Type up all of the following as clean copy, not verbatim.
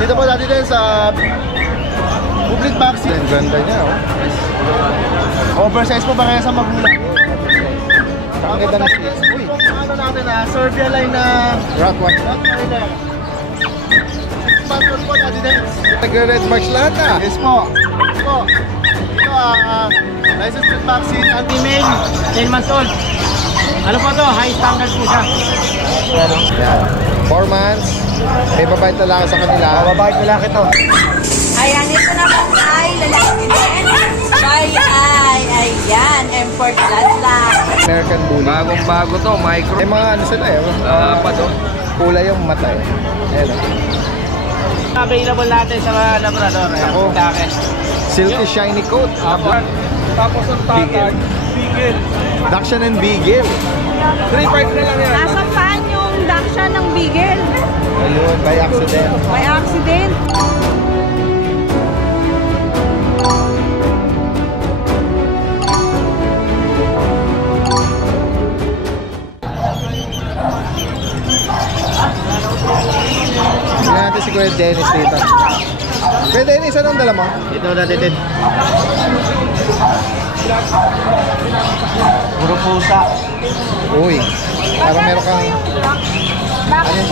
Dito po natin din sa Public Maxi. Ang ganda niya, oh. Oversize po ba kaya sa magulang? Ang ganda ng space. Uy, ano natin na Serbia line na Rottweiler. Sponsor po natin din. Nagre-red marks lahat, ah. Yes po. Ito, license plate vaccine, anti-mail, 10 months old. Ano po to? High standard po siya. Yan. 4 months. May babae lalaki sa kanila. Babae lalaki to. Ayan, ito naman ay lalaki din. Ayan, import bloodline. American Bully. Bagong-bago to, micro. May mga ano sila eh. Pa doon. Kulay yung mata eh. Ayan. Available natin sa mga labrador. Ako. Sa akin. Silky shiny coat. Tapos ang tatag, bigel. Dachshund and Beagle. 3.5 na lang yan. Nasa pan yung Dachshund ng Beagle. Ayun, by accident. By accident. Tignan natin si Kuya Dennis dito. Kuya Dennis, anong dala mo? Ito natin din. Puro pusa. Uy, parang meron kang... Bakit?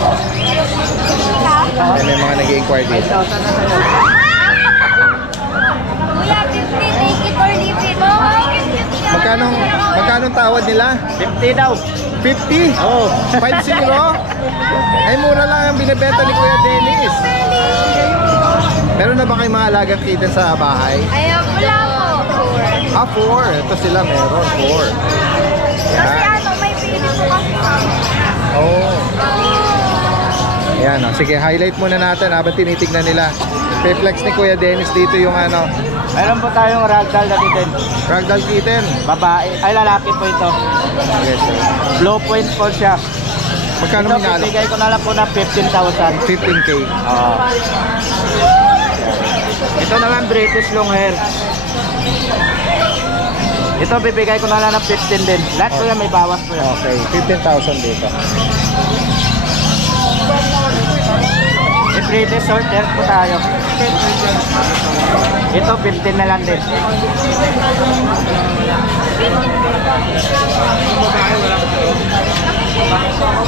May mga nag-i-inquire dito. Kuya, 50, take it or leave it. Magkano tawad nila? 50 daw. 50? Oo. 5-0? Ay, mura lang ang binibenta ni Kuya Dennis. Meron na ba kayong mga alagang kitten sa bahay? Ayan, wala po. 4. Ito sila, meron 4. Kasi ano, may pili po kasi kami. Oh. Ayan, oh. Sige, highlight muna natin habang tinitignan nila. Reflex ni Kuya Dennis dito yung ano. Meron po tayong ragdoll na din. Ragdoll kitten. Babae. Ay, lalaki po ito. Yes, sir. Low point po siya. Magkano Ito, mo inaalok? bibigay ko na lang po na 15,000. 15K. Oo. Ito naman British long hair. Ito bibigay ko na lang ng 15 din. Lahat po yan may bawas po yan. Okay, 15,000 dito. May British short hair po tayo. Ito 15 na lang din.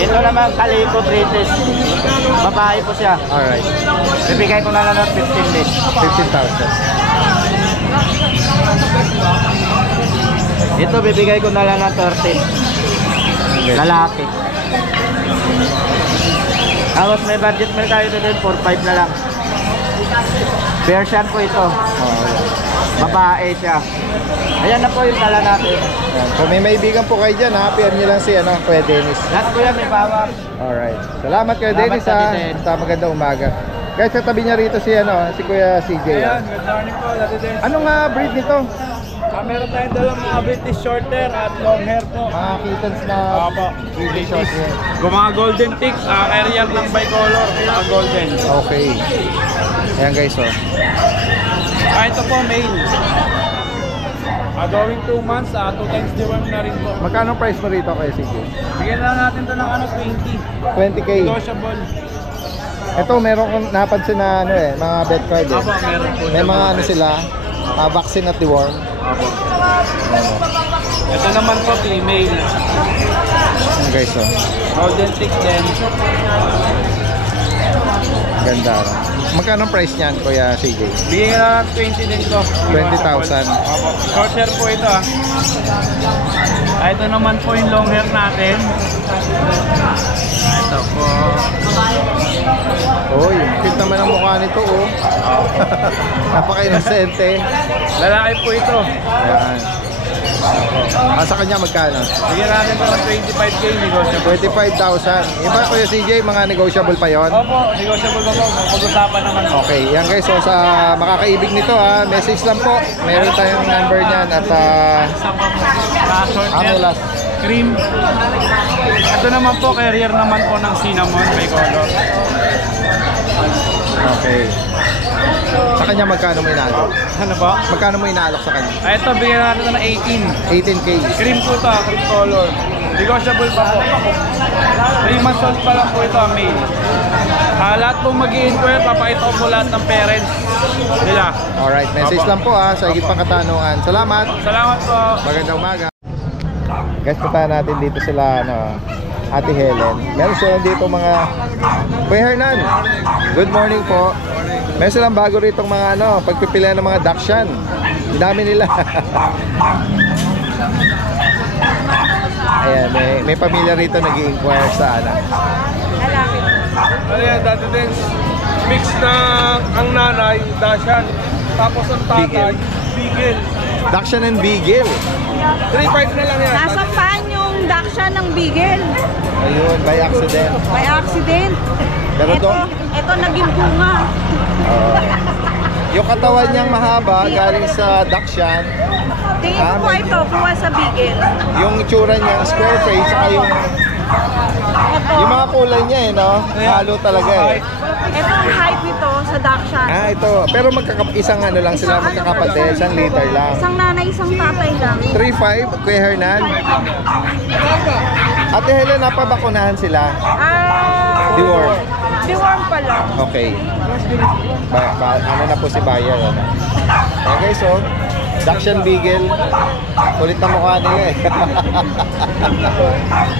Ito naman Calico British. Babae po siya. Alright, Bibigay ko na lang ng 15 din. 15,000. Ito bibigay ko na lang ng 13. Lalaki. Tapos may budget meal tayo din, 4-5 na lang. Persian po ito. Babae siya. Ayan na po yung dala natin. Ayan. Kung may maibigan po kayo dyan, ha, PM nyo lang si Kuya Dennis. Lahat po yan may bawas. Alright. Salamat Kuya Salamat, Dennis, ha. Kuya Dennis. Sa magandang umaga. Guys, katabi niya rito si Kuya CJ. Ayan, good morning po, Lati Dennis. Anong breed nito? Meron tayong dalawang mga British short hair at long hair po. Mga kittens na Apo, British short hair. Kung mga golden tick, carrier ng bicolor, mga golden. Okay. Ayan guys, oh. Ito po, male. Going 2 months, 2 times deworm na rin po. Magkano price mo rito Kuya CJ? Bigyan na natin ito ng 20. 20K. Negotiable. Ito, meron kong napansin na mga vet card eh. Apo, meron po. May mga sila, vaccine at deworm. Apo. Ito naman po, female. Ayan guys, oh. Golden tick din. Ganda. No? Magkano price niyan, Kuya CJ? Bigyan na ng 20 din ko. 20,000. Apo. Short hair po ito Ito naman po yung long hair natin. Ito po. Uy, cute naman ang mukha nito, oh. Napaka-inosente. Lalaki po ito. Ayan. Sa kanya magkano? Bigyan natin ito ng 25K negotiable. 25,000. Iba Kuya CJ, mga negotiable pa yon. Opo, negotiable pa po. Pag-usapan naman. Okay, yan guys, so sa makakaibig nito message lang po. Meron tayong number niyan at Short hair. last? Cream. Ito naman po, carrier naman po ng cinnamon by color. Okay. Sa kanya magkano mo inaalok? Ano po? Magkano mo inaalok sa kanya? Ito, bigyan natin ito ng 18. 18K. Cream po ito, cream color. Negotiable pa po. 3 months old pa lang po ito ang male. Lahat po mag-i-inquire, papakita ko po lahat ng parents nila. Alright, message lang po sa higit pang katanungan. Salamat. Salamat po. Magandang umaga. Guys, punta natin dito sila, Ate Helen. Meron sila dito mga Kuya Hernan. Good morning po. Meron silang bago rito mga pagpipilian ng mga Dachshund. Dami nila. Ayan, may pamilya rito nag-i-inquire sa Ano yan, dati din, mix na ang nanay, Dachshund. Tapos ang tatay, Beagle. Dachshund and Beagle. 3-5 na lang yan. Nasampaan yung Dachshund ng Beagle. Ayun, by accident. By accident. Pero Ito naging bunga. yung katawan niyang mahaba galing sa Dachshund. Tingin ko ito, kuha sa Beagle. Yung itsura niya, square face, saka yung mga kulay niya halo talaga Ito ang height nito sa Dachshund. ito. Pero isang lang sila, magkakapatid, isang liter lang. Isang nanay, isang tatay lang. 3.5, Kuya Hernan. Ate Helen, napabakunahan sila? Deworm. Deworm pa lang. Okay. Ano na po si Bayer, Okay, so Dachshund Beagle, kulit na mukha nila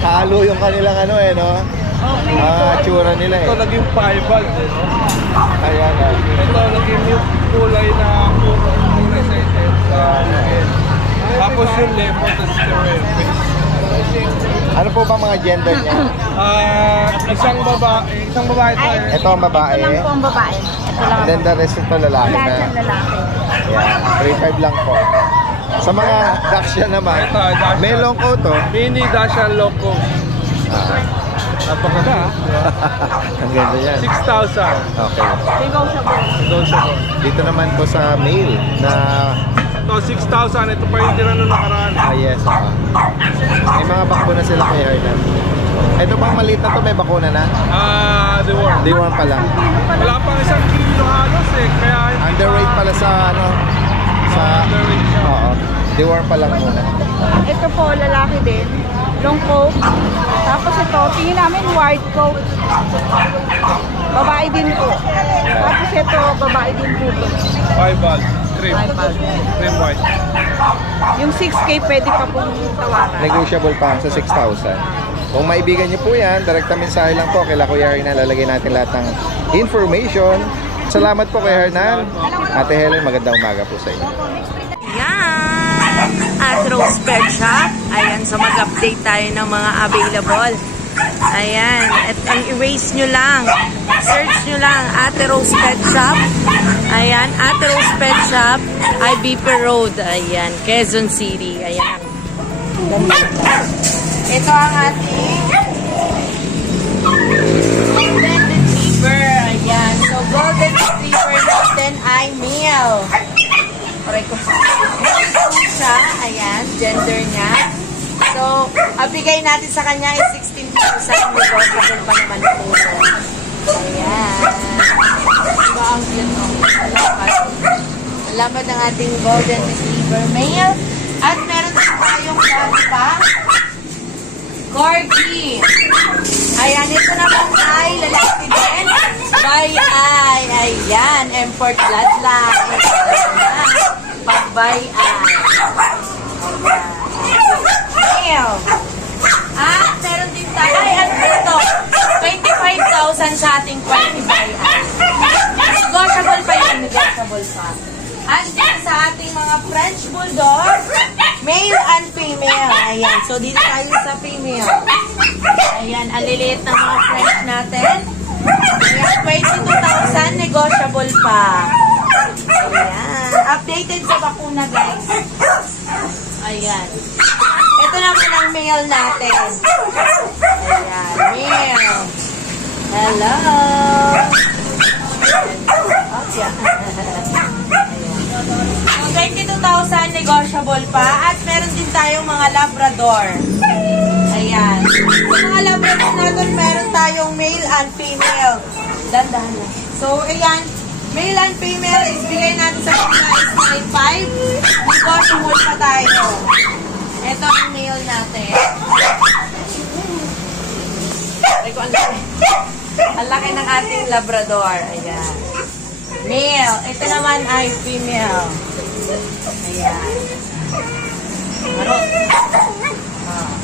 halo yung kanilang tsura nila Ito naging piebald. Ayan Ito naging yung kulay na kulay sa item. Tapos yung lemon, tapos yung Ano po ba mga gender niya? Isang babae ito. Ito ang babae. Ito lang po ang babae. Ito lang. And then the rest ito lalaki Lahat na. ng lalaki. Ayan, 3.5 lang po. Sa mga Dachshund naman, Ito, Dachshund. may long coat Mini Dachshund Loco. Napakaganda. Ang ganda yan. 6,000. Okay. Negotiable. Dito naman po sa male na Ito 6,000. Ito pa yung tinanong nakaraan. yes. May mga bakuna sila kay Hernan. Ito pang maliit na to, may bakuna na? The worm. Deworm pa lang. Wala pang 1 kilo halos kaya Underweight pala sa underweight siya. Oo. Deworm pa lang muna. Ito po, lalaki din. Long coat. Tapos ito, tingin namin white coat. Babae din po. Tapos ito, babae din po. 5 ball. Cream. Cream white. Yung 6K pwede pa pong tawaran. Negotiable pa sa 6,000. Kung maibigan niyo po yan, direkta mensahe lang po kay Kuya Hernan. Lalagay natin lahat ng information. Salamat po kay Hernan. Ate Helen, magandang umaga po sa inyo. Yan! At Rose Pet Shop. Ayan, so mag-update tayo ng mga available. Ayan, at ang erase nyo lang. Search nyo lang, Ate Rose Pet Shop. Ayan, Ate Rose Pet Shop, IBP Road. Ayan, Quezon City. Ayan. Ito ang ating Golden Retriever. Ayan, so Golden Retriever natin ay male. Correct ko siya. Ayan, gender niya. So, bigay natin sa kanya is 16,000. Negotiable pa naman po. Ayan. Diba ang cute? Lapad ng ating Golden Retriever male. At meron din tayong pa Corgi. Ayan, ito naman ay lalaki din. By eye. Ayan, import bloodline. Pag-by eye. Ayan. At meron din tayo. Ay, ano ito? 25,000 sa ating quality by eye. Negotiable pa yun. Negotiable pa. At din sa ating mga French Bulldog, male and female. Ayan. So, dito tayo sa female. Ayan. Ang liliit ng mga French natin. Ayan. 22,000. Negotiable pa. Ayan. Updated sa bakuna, guys. Ayan. Ito naman ang male natin. Ayan. Male. Hello. Okay. 22,000 negotiable pa at meron din tayong mga Labrador. Ayan. Sa mga Labrador natin, meron tayong male and female. Dandahan lang. So, ayan. Male and female is bigay natin sa price 9,500. Negotiable pa tayo. Ito ang male natin. Ay, ang laki. Ang laki ng ating Labrador. Ayan. Male. Ito naman ay female. Ayan. Marot.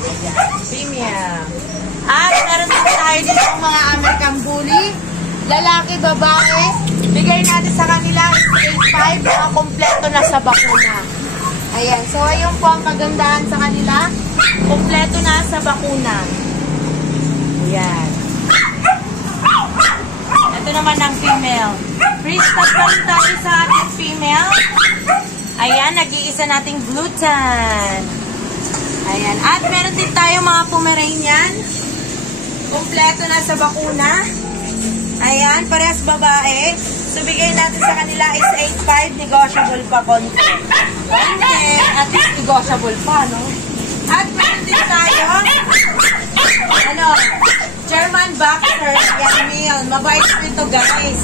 Ayan. Female. At meron din tayo dito ang mga American Bully. Lalaki, babae. Bigay natin sa kanila is 8.5. Mga kompleto na sa bakuna. Ayan. So, ayun po ang kagandahan sa kanila. Kompleto na sa bakuna. Ayan. Ito naman ang female. Free stock pa rin tayo sa ating female. Ayan, nag-iisa nating gluten. Ayan. At meron din tayo mga Pomeranian. Kompleto na sa bakuna. Ayan, parehas babae. So, bigay natin sa kanila is 8.5. Negotiable pa konti. Konti. At least negotiable pa, no? At meron din tayo, German Boxer. Yan, male. Mabait po ito, guys.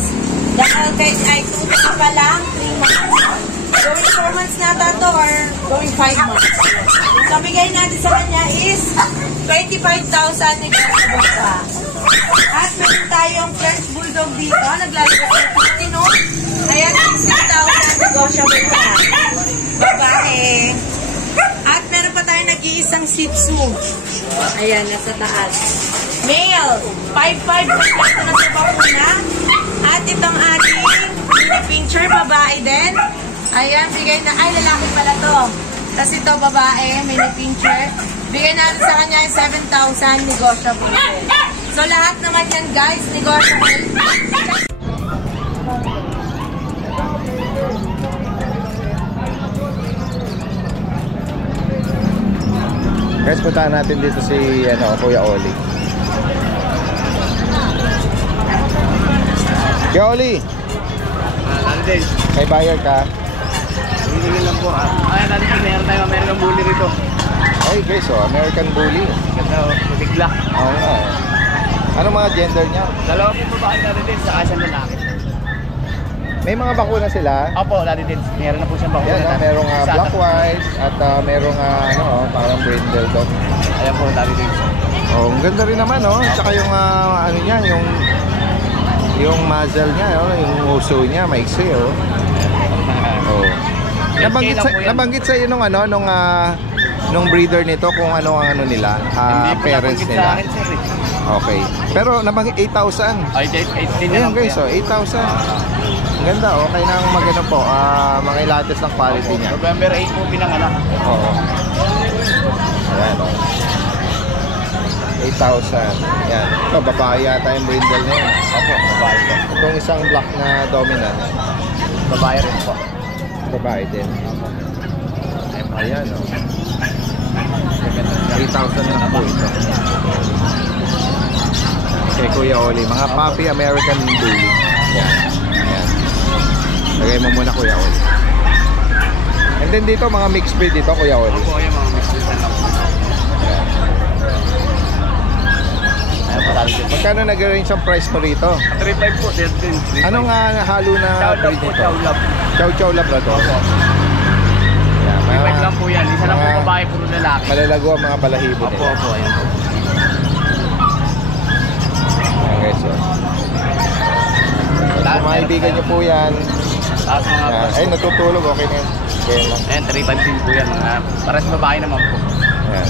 Dahil kahit ay 2 pa lang, 3 months. Going 4 months na to or going 5 months. So, bigay natin sa kanya is 25,000 negotiable pa. At meron tayong French Bulldog dito. Naglalabas ng Filipino. Ayan, 16,000 negotiable pa. Babae. At meron pa tayong nag-iisang Shih Tzu. Ayan, nasa taas. Male. 5'5". Kompleto na sa bakuna. At itong ating mini pincher, babae din. Ayan, bigay na. Ay, lalaki pala to. Tapos ito, babae, mini pincher. Bigay natin sa kanya yung 7,000 negotiable din. So, lahat naman yan, guys, negotiable. Guys, puntahan natin dito si Kuya Oli. Kuya Oli! Nandun. May buyer ka? Hiningin lang po. Ay, nandun. Meron tayong American Bully rito. Ay guys, American Bully. Ganda, bigla. Oo nga. Ano mga gender niya? Dalawa po babae natin din sa isang lalaki. May mga bakuna sila. Opo, natin din. Meron na po siyang bakuna. Yan, merong black white at merong parang brindle dog. Ayan po, natin din. Oh, ang ganda rin naman, oh. Tsaka yung ano niya, yung muzzle niya, yung uso niya, maiksi, oh. Oh. Nabanggit sa iyo nung breeder nito kung ano ang ano nila, parents nila. Okay. Pero nabanggit 8,000. Ay, 8,000 Ayan guys, 8,000. Ang ganda, okay na magano po, mga ilates ng quality niya. November 8 po pinanganak. Oo. Ayan, 8,000. Yan. Ito, babae yata yung brindle na yun. Opo, babae po. Itong isang black na dominant. Babae rin po. Babae din. Ayan, 8,000 na po ito. Kay Kuya Oli. Mga puppy American Bully. Yan. Ayan. Lagay mo muna, Kuya Oli. And then dito, mga mixed breed dito, Kuya Oli. Opo, yung mga mixed breed na lang. Magkano nag-range ang price mo rito? 3.5 po, 13. Anong halo na breed nito? Chow Lab. Chow Labrador. Yeah, 3.5 lang po yan. Isa lang po babae, puro lalaki. Malalago ang mga balahibo nila. Opo, ayan po. Okay, so. Kung mga ibigan nyo po yan. Tapos mga Ay, natutulog. Okay na yan. Okay lang. ayan, 3.5 din po yan. Parang babae naman po. Ayan.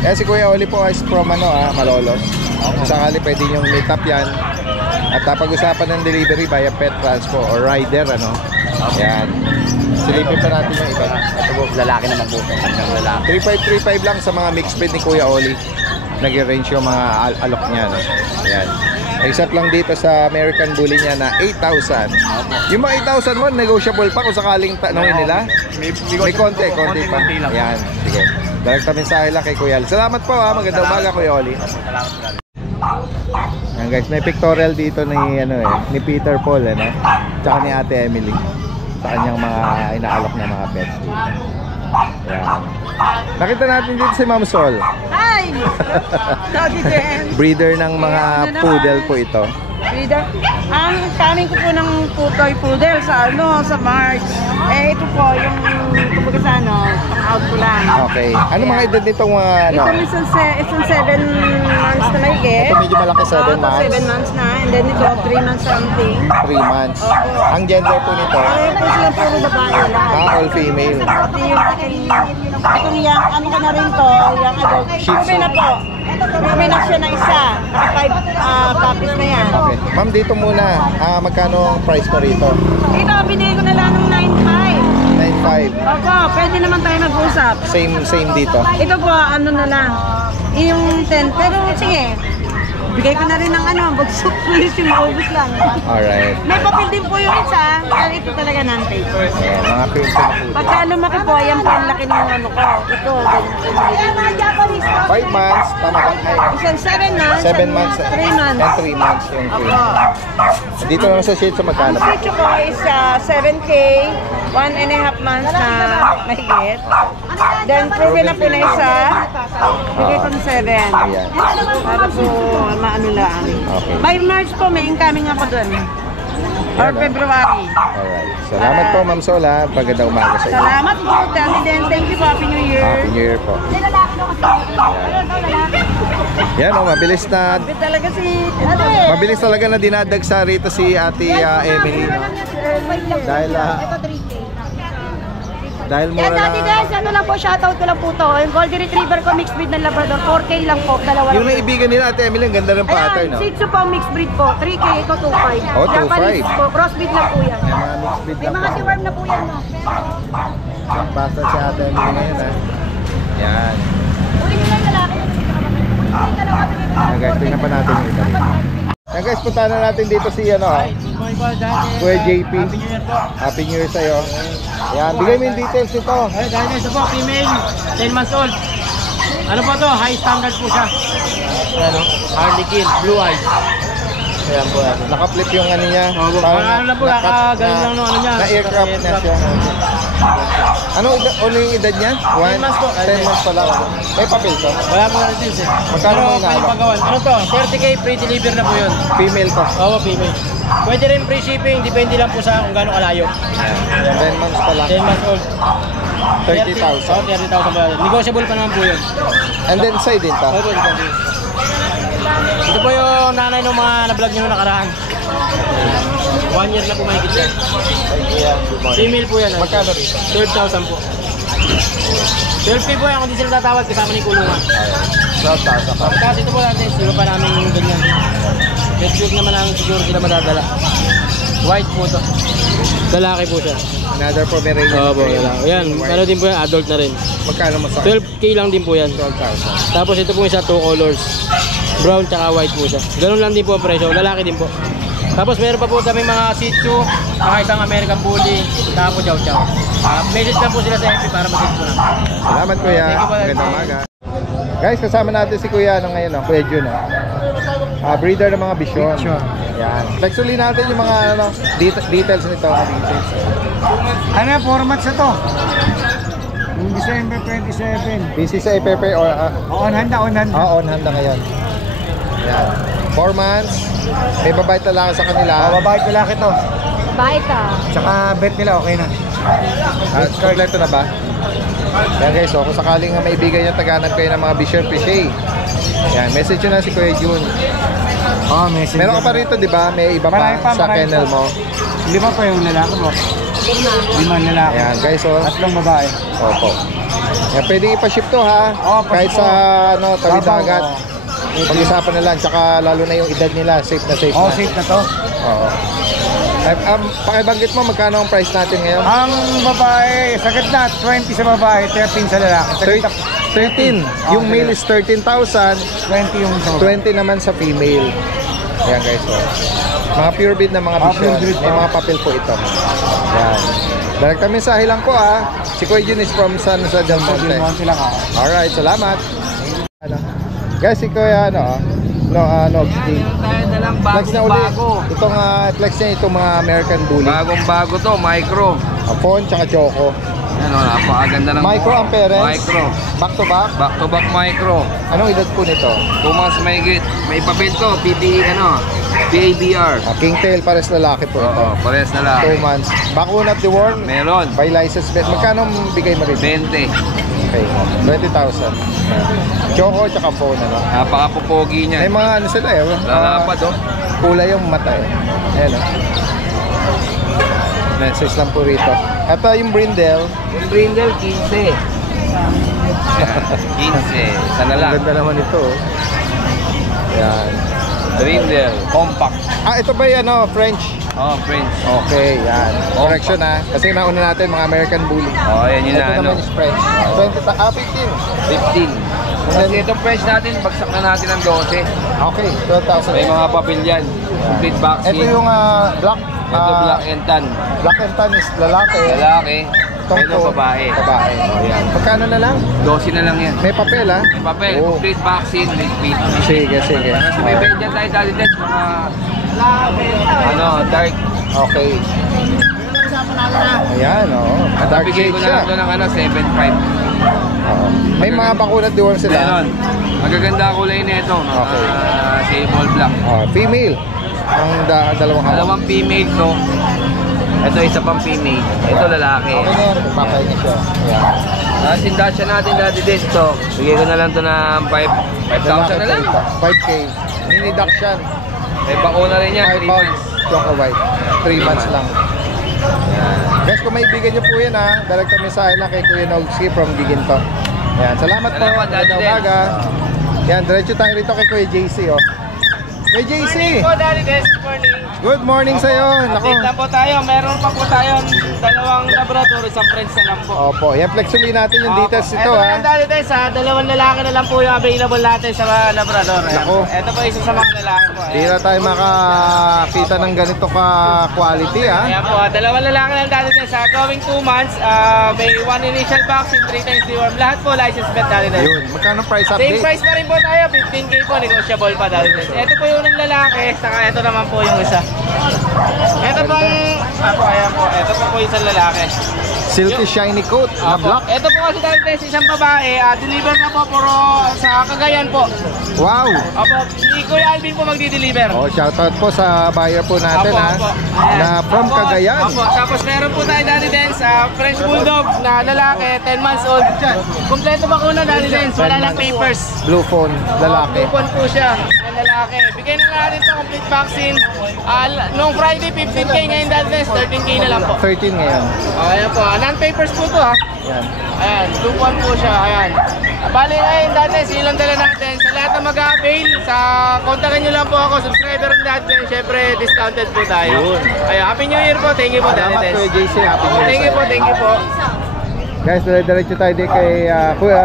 Kaya si Kuya Oli po is from Malolos. Kung sakali pwede nyo meet up yan. At pag-usapan ng delivery via pet transpo or rider, Ayan. Silipin pa natin yung iba. Ito po, lalaki naman po. Hanggang lalaki. 3.5 lang sa mga mixed breed ni Kuya Oli. Nag-range yung mga alok niya. Ayan. Except lang dito sa American Bully niya na 8,000. Yung mga 8,000 mo, negotiable pa kung sakaling tanongin nila. May konti pa. Ayan. Sige. Direkta mensahe lang kay Kuya Oli. Salamat po magandang umaga, Kuya Oli. Salamat po. Ayan guys, may pictorial dito ni Peter Paul tsaka ni Ate Emily sa kanyang mga inaalok na mga pets dito. Ayan. Nakita natin dito si Ma'am Sol. Hi! Doggy din! Breeder ng mga poodle po ito. Breeder. Ang kanin ko po ng toy poodle sa March. Eh, ito po yung kumbaga sa pang-out ko lang. Okay. Ano mga edad nitong ano? Ito isang 7 months na mahigit. Ito medyo malaki, 7 months. 7 months na. And then ito, 3 months something. 3 months. Ang gender po nito? Kaya po sila puro babae lang. All female. Ito yung aking, itong young, ano ka na rin to, young adult. Shih Tzu. Kumi na po. Kumi na siya ng isa. Naka 5 puppies na yan. Okay. Ma'am, dito muna. Magkano ang price mo rito? Ito, binigay ko na lang ng 9.5. 9.5. Opo, pwede naman tayo mag-usap. Same dito. Ito po, ano na lang. Yung 10. Pero sige, bigay ko na rin ng bagsok. Please, yung ubus lang. Alright. May papel din po yung isa. Pero ito talaga non-paper. Ayan, mga filter na po. Pagka lumaki po, yan po ang laki ng ko. Ito, ganyan. 5 months. Tama ba? Isang 7 months. 7 months. 3 months. And 3 months yung Opo. film. Dito naman sa Shih Tzu, magkano Ang po? sitio ko is 7K, 1.5 months na mahigit. Then, proven na po na isa. Bigay ko ng 7. Ayan. Para po maano lang. Okay. By March po, may incoming ako dun. Or Yan, February. Alright. Salamat po, Ma'am Sola. Pagandang umaga sa inyo. Salamat po. Tell me then. Thank you po. Happy New Year. Happy New Year po. Yan o, mabilis na Talaga si... mabilis talaga na dinadagsa rito si Ate Emily. Dahil Yan mura dati lang. guys, ano lang po, shoutout ko lang po to. Yung Golden Retriever ko, mixed breed ng Labrador, 4K lang po, dalawa Yung lang. naibigan nila Ate Emily, ang ganda ng pattern, Ayan, no? Shih Tzu po, mixed breed po, 3K, ito 2.5. Oh, 2.5. Japanese po, crossbreed lang po yan. May mga mixed breed May lang mga po. deworm na po yan, no? Basta si Ate Emily ngayon, ha? Yan. Uli nyo lang lalaki. Uli nyo yung dalawa. Yan guys, tingnan pa natin yung iba. Yan guys, punta na natin dito si Kuya JP. Happy New Year po. Happy New Year sa'yo. Yan, bigay mo yung details nito. Ay, dahil guys, ito po, female, 10 months old. Ano po to? High standard po siya. Ano? Harlequin, blue eyes. Ayan po, naka-flip yung ano niya. Ano lang po, kakagaling lang ng ano niya. Na-aircraft na siya. Ano yung edad niya? 10 months po. 10 months pa lang. May papel to. Wala po natin eh. Magkano Pero mo inaabot? may pagawan. Ano to? 30K free deliver na po yun. Female to. Oo, female. Pwede rin free shipping, depende lang po sa kung gaano kalayo. 10 months pa lang. 10 months old. 30,000. Oo, 30,000 pa. Negotiable pa naman po yun. And then side din to. Oo, depende. Ito po yung nanay ng mga na-vlog nyo nakaraan. 1 year na po mahigit yan. Female po yan. Magkano rin? 12,000 po. 12K po yan kung di sila tatawag kasama ni kulungan. 12,000 pa. Kasi ito po natin, sino pa namin yung ganyan. Pet food naman namin siguro sila madadala. White po to. Lalaki po siya. Another Pomeranian. Oo po, lalaki. Yan, ano din po yan, adult na rin. Magkano mo sa 12K lang din po yan. 12,000. Tapos ito po isa, 2 colors. Brown tsaka white po siya. Ganun lang din po ang presyo, lalaki din po. Tapos meron pa po kami mga Shih Tzu, mga isang American Bully, tsaka po Chow Chow. Message lang po sila sa FB para mag-send po namin. Salamat Kuya. Thank you po. Magandang umaga. Guys, kasama natin si Kuya ngayon, Kuya Jun. Breeder ng mga Bichon. Yan. Flex uli natin yung mga details nito. Ano, 4 months na to? Yung December 27. Busy sa EPP or On hand na, on hand. on hand na ngayon. Yan. 4 months. May babae talaga sa kanila. Babae ko laki to. Babae ka. Tsaka bet nila okay na. Kompleto na ba? Yan guys, so kung sakaling maibigan nyo, taganap kayo ng mga Bichon Piché. Yan, message nyo na si Kuya Jun. Oh, message. Meron ka pa rito, di ba? May iba Marami pa pa, sa marami kennel pa. mo. 5 pa yung lalaki mo. 5 lalaki. Ayan guys, so 3 babae. opo. Yan, pwede ipa-ship to ha. Oo, Kahit pa-ship sa tawid Babaw, dagat. Pag-usapan na lang, tsaka lalo na yung edad nila, safe na safe Oh, na. safe na to. Oo. Pakibanggit mo, magkano ang price natin ngayon? Ang babae, sa gitna, 20 sa babae, 13 sa lalaki. Sa gitna, 13. Yung male is 13,000, 20 yung sa babae. 20 naman sa female. Ayan guys, so. Mga pure breed na mga Pure Bichon. breed May pa. mga papel po ito. Ayan. Direct mensahe lang po ha. Si Kuya Jun is from San Jose del Monte. Monte lang ako. Alright, salamat. Guys, si Kuya Nox D. Tayo na lang Flex na uli. bago. Itong flex niya itong mga American Bully. Bagong bago to, micro. Phone tsaka Choco. Yan o, napakaganda ng Micro ang parents? Micro. Back to back? Back to back micro. Anong edad po nito? 2 months mahigit. May papel to, PABR. King tail, pares lalaki po ito. Oo, parehas na lang. 2 months. Vacuna at deworm? Meron. By license vet. Magkano ang bigay mo rin? 20. Okay, 20,000. Choco tsaka phone, ano? Napaka-popogi niya. May mga ano sila eh. Lalapad, oh. Kulay yung mata eh. Ayan oh. Message lang po rito. Ito yung brindle. Yung brindle, 15. Yan, 15. Isa na lang. Ang ganda naman ito oh. Ayan. Brindle, compact. Ito ba yung ano, French? Oh, French. Okay, yan. Correction ha. Kasi nauna natin mga American Bully. Oh, yan yun Ito na ano. naman is French. 15. 15. Kasi itong French natin, bagsak na natin ng 12. Okay, 12,000. May mga papel yan. Complete vaccine. Ito yung black. Ito black and tan. Black and tan is lalaki. Lalaki. Itong Ito babae. Babae. Oh, yan. Magkano na lang? 12 na lang yan. May papel ha? May papel, Oh. complete vaccine, with feet. Sige, sige. Kasi may bed dyan tayo dali din, mga ano, dark. Okay. Ayan, oo. Dark Bigay shade ko na siya. lang ito ng ano, 7.5. Oo. May mga bakunat deworm sila. Ganon. Magaganda ang kulay nito, mga Okay. sable black. Female. Ang dalawang hawak. Dalawang female to. Ito isa pang female. Ito lalaki. Okay na yan. Papahinga siya. Ayan. Tapos yung dasha natin dati din to. Bigay ko na lang to ng 5,000 na lang. 5K. Mini Dachshund. May bakuna rin yan, 3 5 pounds. months. Choco White. 3 months lang. Guys, kung maibigan nyo po yan ha, direct mensahe lang kay Kuya Nogski from Giginto. Ayan, salamat po. Salamat, Daddy Magandang Des. umaga. Yan, diretso tayo rito kay Kuya JC oh. Kuya JC! Daddy Des. Good morning. Good morning sa'yo. Nako. Update lang po tayo. Meron pa po tayong dalawang Labrador, isang French na lang po. Opo, yan flexuloy natin yung details ito Ito ha. yung Daddy Des, dalawang lalaki na lang po yung available natin sa mga Labrador. Ayan. Nako. Ito po isa sa mga lalaki po. Di na tayo makakita ng ganito ka quality ha. Ayan po, dalawang lalaki lang Daddy Des. Going 2 months, may 1 initial vaccine, 3 times deworm. Lahat po license bet Daddy Des. Yun, magkano price Same update? price pa rin po tayo, 15K po, negotiable pa Daddy Des. Ito po yung lalaki, saka ito naman po yung isa. Ito pong, ayan po, ito po isang lalaki. Silky shiny coat na black. Ito po kasi Daddy Des, isang babae, deliver na po, puro sa Cagayan po. Wow! Opo, si Kuya Alvin po magdi-deliver. Oh, shoutout po sa buyer po natin ha. Ayan. Na from Tapos, Cagayan. Opo, tapos meron po tayo Daddy Des, French Bulldog na lalaki, 10 months old. Kompleto bakuna Daddy Des, wala lang papers. Blue phone, lalaki. Coupon po siya, ang lalaki. Bigyan na natin ito complete vaccine. Noong Friday 15K, ngayon Daddy Des, 13K na lang po. 13 ngayon. Ayan po, non-papers po to ha. Yan. Ayan, coupon po siya, ayan. Bali ngayon Daddy Des, ilang dala natin. Sa lahat na mag-avail, kontakin nyo lang po ako, subscriber ng Daddy Des, syempre discounted po tayo. Ayan, Happy New Year po, thank you po Daddy Salamat Des. Kuya JC, happy new year Thank you po, sa'yo. thank you po. Guys, diretso tayo din kay Kuya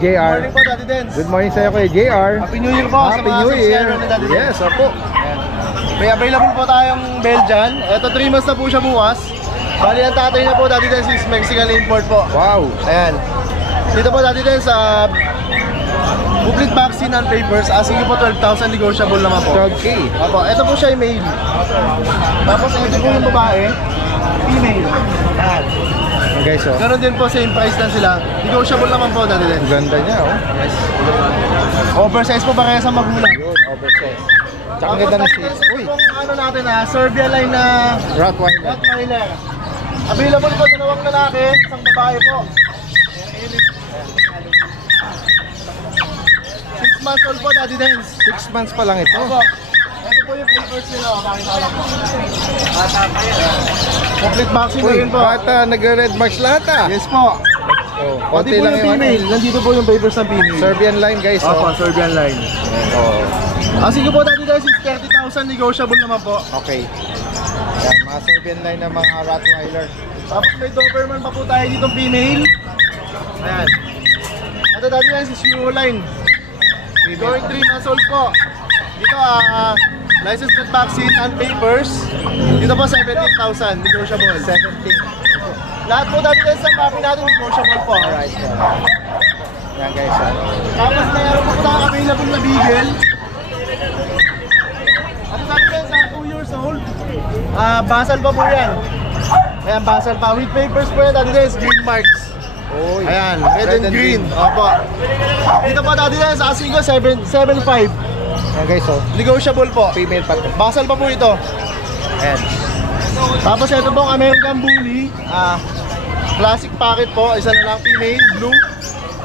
JR. po, Daddy Dens. Good morning sa'yo Kuya JR. Happy New Year po sa Happy mga New Year. subscriber ni Daddy Dens. Yes, opo. May available po tayong Belgian. Ito 3 months na po siya bukas. Bali ang tatay na po Daddy Dens is Mexican import po. Wow. Ayan. Dito po Daddy Dens sa complete vaccine and papers. Asking ko po 12,000 negotiable naman po. 12K. Apo, ito po siya yung male. Tapos ito po yung babae. Female. Ayan. Guys, oh. Ganon din po, same price lang sila. Negotiable naman po Daddy Dens. Ganda niya, oh. Oversize po ba kaya sa magulang? Yun, oversize. Tsaka ang ganda ng shades. Uy, Itong ano natin Serbia line na Rottweiler. Rottweiler. Available po dalawang lalaki, isang babae po. 6 months old po, Daddy Dens. 6 months pa lang ito. Opo. Ito po yung papers nila. Pakita ko lang po. Complete vaccine na Uy, rin po. bata, nagre-red marks lahat ah. Yes po. Oh, Pati konti po lang yung yung female. ano. Nandito po yung papers ng female. Serbian line guys, Opo, oh. Serbian line. Oh. Sige po, Daddy Dens, is 30,000 negotiable naman po. Okay. Yan, mga Serbian line ng mga Rottweiler. Tapos may Doberman pa po tayo ditong female. Ayan. Ito Daddy Dens is Euro line. Going 3 months old po. Dito license plate vaccine and papers. Dito po 17,000 negotiable. 17. Lahat po Daddy Dens ang copy natin negotiable po. Alright. Yan guys, ah. Tapos mayroon po tayo available na beagle. At Daddy Dens 2 years old. Basal pa po yan. Ayan, basal pa. With papers po yan, Daddy Dennis, green marks. Uy. Ayan, red and green. Opo. Dito po, Daddy Dennis, asking ko 7.5. Ayan guys, oh. Negotiable po. Female pa to. Basal pa po ito. Ayan. Tapos ito pong American Bully. Classic packet po. Isa na lang female, blue.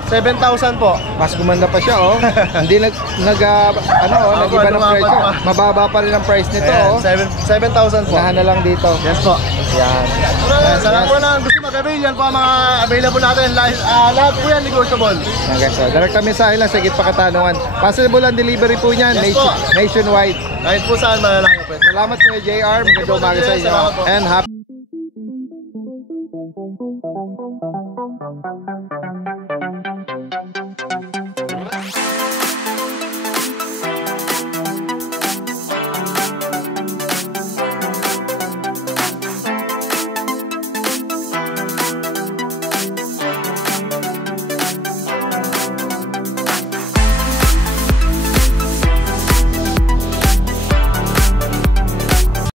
7,000 po. Mas gumanda pa siya, oh. Hindi nag-iba ng lumapat presyo. pa. Mababa pa rin ang price nito, Ayan, oh. 7,000 po. Unahan na lang dito. Yes po. Yan. Ayan, sa lahat po na gusto mag-avail, yan po ang mga available natin. Lahat po yan negotiable. Yan guys, oh. Direct kami sa ilang Sagit pa Katanungan. Possible ang delivery po niyan, Yes po. nationwide. Kahit po saan malalaki po. Salamat po JR, magandang umaga sa inyo. Salamat po. And happy